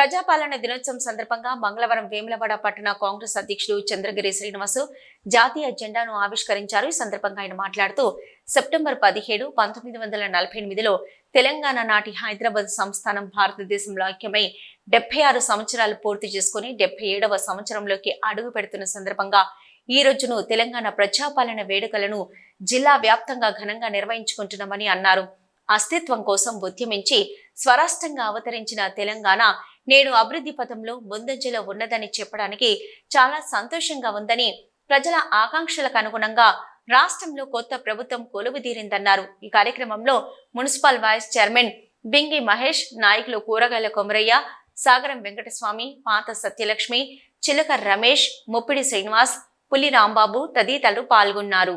ప్రజాపాలన దినోత్సవం సందర్భంగా మంగళవారం వేములవాడ పట్టణ కాంగ్రెస్ అధ్యక్షులు చంద్రగిరి శ్రీనివాసు జాతీయ జెండాను ఆవిష్కరించారు. ఈ సందర్భంగా ఆయన మాట్లాడుతూ సెప్టెంబర్ పదిహేడు పంతొమ్మిది వందల నలభై ఎనిమిదిలో తెలంగాణ నాటి హైదరాబాద్ సంస్థానం భారతదేశంలో ఐక్యమై డెబ్బై ఆరు సంవత్సరాలు పూర్తి చేసుకుని డెబ్బై ఏడవ సంవత్సరంలోకి అడుగు పెడుతున్న సందర్భంగా ఈ రోజును తెలంగాణ ప్రజాపాలన వేడుకలను జిల్లా వ్యాప్తంగా ఘనంగా నిర్వహించుకుంటున్నామని అన్నారు. అస్తిత్వం కోసం ఉద్యమించి స్వరాష్ట్రంగా అవతరించిన తెలంగాణ నేడు అభివృద్ధి పథంలో ముందంజలో ఉన్నదని చెప్పడానికి చాలా సంతోషంగా ఉందని ప్రజల ఆకాంక్షలకు అనుగుణంగా రాష్ట్రంలో కొత్త ప్రభుత్వం కొలువుదీరిందన్నారు. ఈ కార్యక్రమంలో municipal vice chairman Bingi Mahesh నాయకులు కూరగాయల కొమరయ్య సాగరం వెంకటస్వామి పాత సత్యలక్ష్మి చిలక రమేష్ ముప్పిడి శ్రీనివాస్ పులి రాంబాబు తదితరులు పాల్గొన్నారు.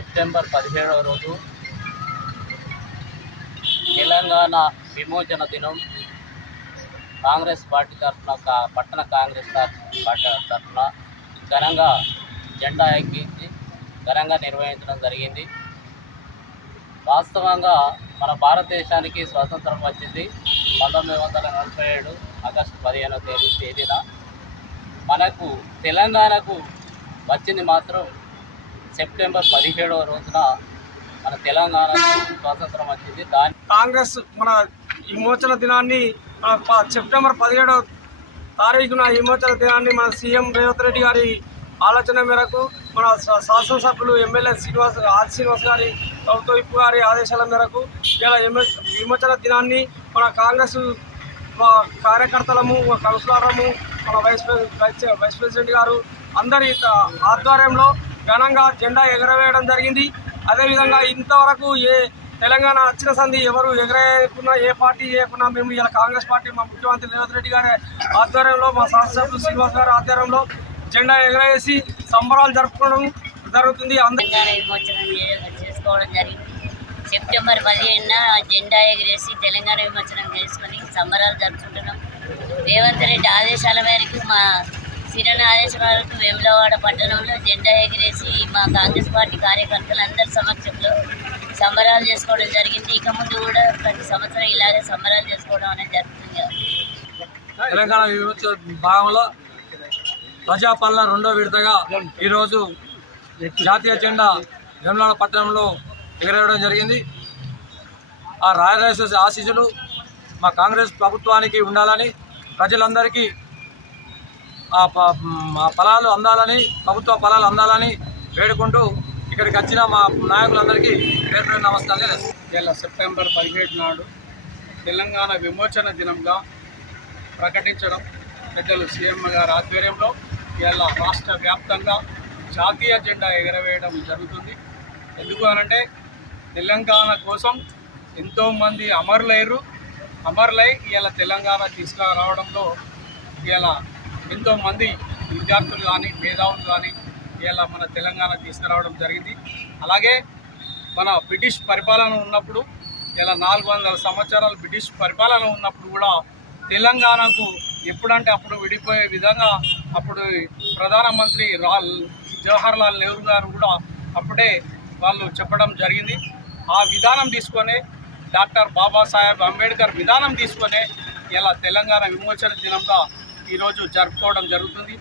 సెప్టెంబర్ పదిహేడవ రోజు తెలంగాణ విమోచన దినం. కాంగ్రెస్ పార్టీ తరఫున కా- పట్టణ కాంగ్రెస్ పార్టీ తరఫున ఘనంగా జెండా ఎక్కించి ఘనంగా నిర్వహించడం జరిగింది. వాస్తవంగా మన భారతదేశానికి స్వాతంత్రం వచ్చింది పంతొమ్మిది వందల నలభై ఏడు ఆగస్టు పదిహేనవ తేదీ తేదీన. మనకు తెలంగాణకు వచ్చింది మాత్రం సెప్టెంబర్ పదిహేడవ రోజున మన తెలంగాణ స్వాతంత్రం వచ్చింది. దాని కాంగ్రెస్ మన విమోచన దినాన్ని మన ప- సెప్టెంబర్ పదిహేడవ తారీఖున విమోచన దినాన్ని మన సీఎం రేవంత్ రెడ్డి గారి ఆలోచన మేరకు మన శాసనసభ్యులు ఎమ్మెల్యే శ్రీనివాస్ ఆర్ శ్రీనివాస్ గారి ప్రభుత్వ విప్పు గారి ఆదేశాల మేరకు ఇలా విమోచన దినాన్ని మన కాంగ్రెస్ మా కార్యకర్తలము మా కౌన్సిలర్లము మన వైస్ వైస్ ప్రెసిడెంట్ గారు అందరి ఆధ్వర్యంలో ఘనంగా జెండా ఎగరవేయడం జరిగింది. అదేవిధంగా ఇంతవరకు ఏ తెలంగాణ వచ్చిన సంధి ఎవరు ఎగరేయకున్నా ఏ పార్టీ చేయకున్నా మేము ఇలా కాంగ్రెస్ పార్టీ మా ముఖ్యమంత్రి రేవంత్ రెడ్డి గారి ఆధ్వర్యంలో మా శాసనసభ్యులు శ్రీనివాస్ గారి ఆధ్వర్యంలో జెండా ఎగరేసి సంబరాలు జరుపుకోవడం జరుగుతుంది. చేసుకోవడం జరిగింది. సెప్టెంబర్ పదిహేనున జెండా ఎగిరేసి తెలంగాణ విమోచనం చేసుకొని సంబరాలు జరుపుకుంటున్నాం. రేవంత్ రెడ్డి ఆదేశాల మేరకు మా సిరణ వేములవాడ పట్టణంలో జెండా ఎగిరేసి మా కాంగ్రెస్ పార్టీ కార్యకర్తలందరి సమక్షంలో సంబరాలు చేసుకోవడం జరిగింది. ఇక ముందు కూడా ప్రతి సంవత్సరం ఇలాగే సంబరాలు చేసుకోవడం అనేది జరుగుతుంది. తెలంగాణ విమోచన భాగంలో ప్రజాపాలన రెండో విడతగా ఈరోజు జాతీయ జెండా వేములవాడ పట్టణంలో ఎగరేయడం జరిగింది. ఆ రాయరాజేశ్వరి ఆశీస్సులు మా కాంగ్రెస్ ప్రభుత్వానికి ఉండాలని ప్రజలందరికీ ఫలాలు అందాలని ప్రభుత్వ ఫలాలు అందాలని వేడుకుంటూ ఇక్కడికి వచ్చిన మా నాయకులందరికీ పేరు పేరు నమస్కారాలు ఇలా సెప్టెంబర్ పదిహేడు నాడు తెలంగాణ విమోచన దినంగా ప్రకటించడం పెద్దలు సీఎం గారి ఆధ్వర్యంలో ఇలా రాష్ట్ర వ్యాప్తంగా జాతీయ జెండా ఎగరవేయడం జరుగుతుంది. ఎందుకు అనంటే తెలంగాణ కోసం ఎంతోమంది అమరులయ్యారు అమరులై ఇలా తెలంగాణ తీసుకురావడంలో ఇలా ఎంతోమంది విద్యార్థులు కానీ మేధావులు కానీ ఇలా మన తెలంగాణ తీసుకురావడం జరిగింది. అలాగే మన బ్రిటిష్ పరిపాలన ఉన్నప్పుడు ఇలా నాలుగు వందల సంవత్సరాలు బ్రిటిష్ పరిపాలన ఉన్నప్పుడు కూడా తెలంగాణకు ఎప్పుడంటే అప్పుడు విడిపోయే విధంగా అప్పుడు ప్రధానమంత్రి రాల్ జవహర్లాల్ నెహ్రూ గారు కూడా అప్పుడే వాళ్ళు చెప్పడం జరిగింది. ఆ విధానం తీసుకొని డాక్టర్ బాబాసాహెబ్ అంబేద్కర్ విధానం తీసుకొని ఇలా తెలంగాణ విమోచన దినంగా ఈరోజు జరుపుకోవడం జరుగుతుంది.